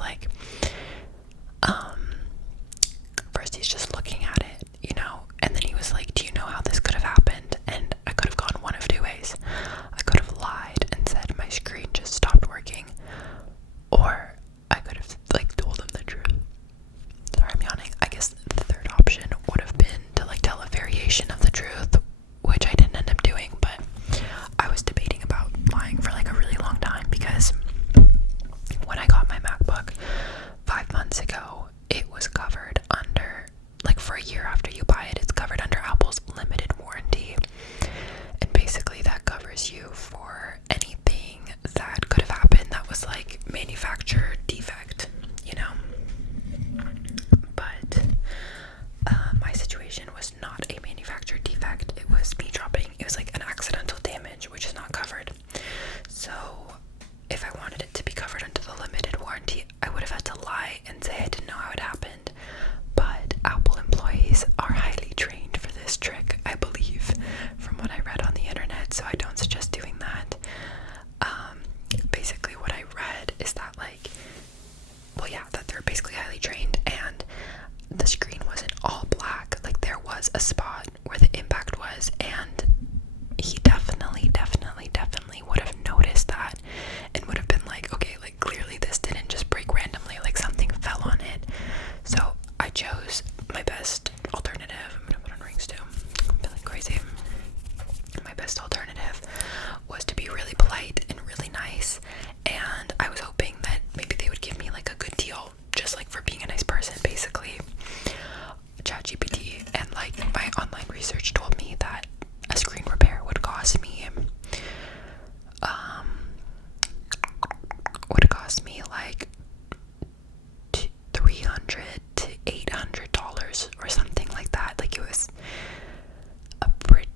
like, first he's just looking at it, and then he was like, do you know how this could have happened? And I could have gone one of two ways. I could have lied and said my screen just stopped working, or I could have like told him the truth. Sorry, I'm yawning. I guess the third option would have been to like tell a variation of the truth, which I didn't end up doing, but I was debating about lying for like a really long time, because when I got my MacBook 5 months ago, it was covered under, like, for a year after you buy it, it's covered under Apple's limited warranty. And basically that covers you for anything that could have happened that was like manufacturer defect, But my situation was not a manufacturer defect. It was me dropping. It was like an accidental damage, which is not covered. So if I wanted it to be covered under the limited warranty, I would have had to lie and say I didn't know how it happened. But Apple employees are highly trained for this trick, I believe, from what I read on the internet, so I don't suggest doing that. Basically what I read is that that they're basically highly trained, and the screen wasn't all black. Like, there was a spot where the impact was, and he definitely would have noticed that and would have been like, okay, like, clearly this didn't just break randomly, like something fell on it. So I chose my best alternative. I'm gonna put on rings too. I'm feeling crazy. My best alternative was to be really polite and really nice, and I was hoping that maybe they would give me like a good deal, just like for being a nice person, basically. ChatGPT and like my online research told me that a screen repair would cost me like $300 to $800 or something like that. Like, it was a pretty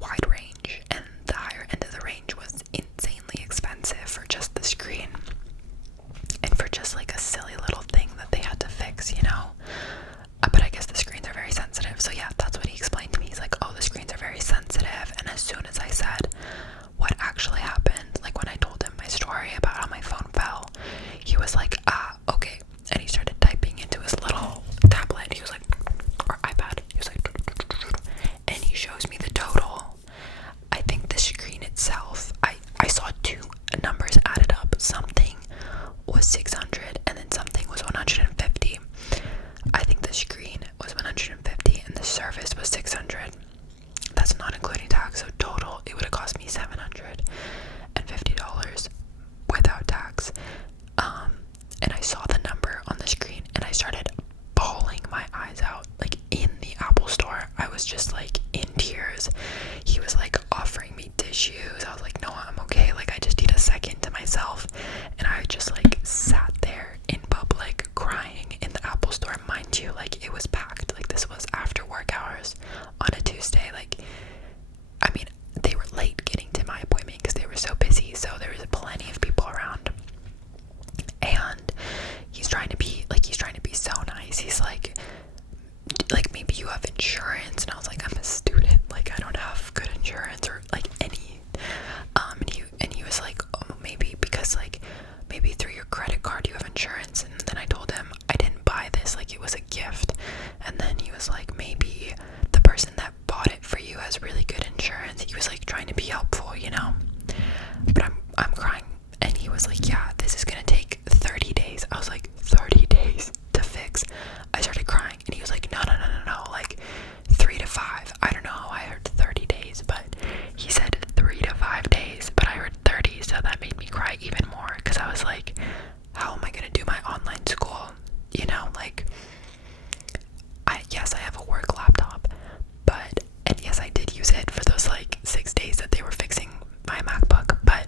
wide range, and the higher end of the range was insanely expensive for just the screen and for just like a silly little thing that they had to fix, but I guess the screens are very sensitive. So yeah, that's what he explained to me. He's like, oh, the screens are very sensitive. And as soon as I said what actually happened, like when I told him my story about how my phone fell, he was like, okay. And he started typing into his little tablet. He was like, or iPad. He was like, and he shows me the total. I think the screen itself, I saw two numbers added up. Something was 600 and then something was 150. I think the screen was 150 and the service was 600. That's not including tax, so total it would have cost me $750 without tax. And I saw the number on the screen and I started bawling my eyes out, like in the Apple store. I was just like in tears. He was like offering me tissues. I was like, no, I'm okay. Like, I just need a second to myself. And I just like sat there in public crying in the Apple store. Mind you, like, it was packed. Like, this was after work hours on a Tuesday. Like, I mean, they were late getting to my appointment because they were so busy. So there was plenty of people around. And he's trying to be so nice. He's like maybe you have insurance, and I was like, I'm a student, like I don't have good insurance or like any. And he was like, oh, maybe because like maybe through your credit card you have insurance. And then I told him I didn't buy this, like it was a gift. And then he was like, maybe the person that bought it for you has really good insurance. He was like trying to be helpful, but I'm crying. And he was like, yeah, this is gonna take 30 days. I was like, 30 days to fix? I started crying, and he was like, no, like 3 to 5. I don't know how I heard 30 days, but he said 3 to 5 days, but I heard 30, so that made me cry even more, because I was like, how am I gonna do my online school? Like, yes, I have a work laptop, and yes, I did use it for those like 6 days that they were fixing my MacBook, but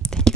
much. Thank you.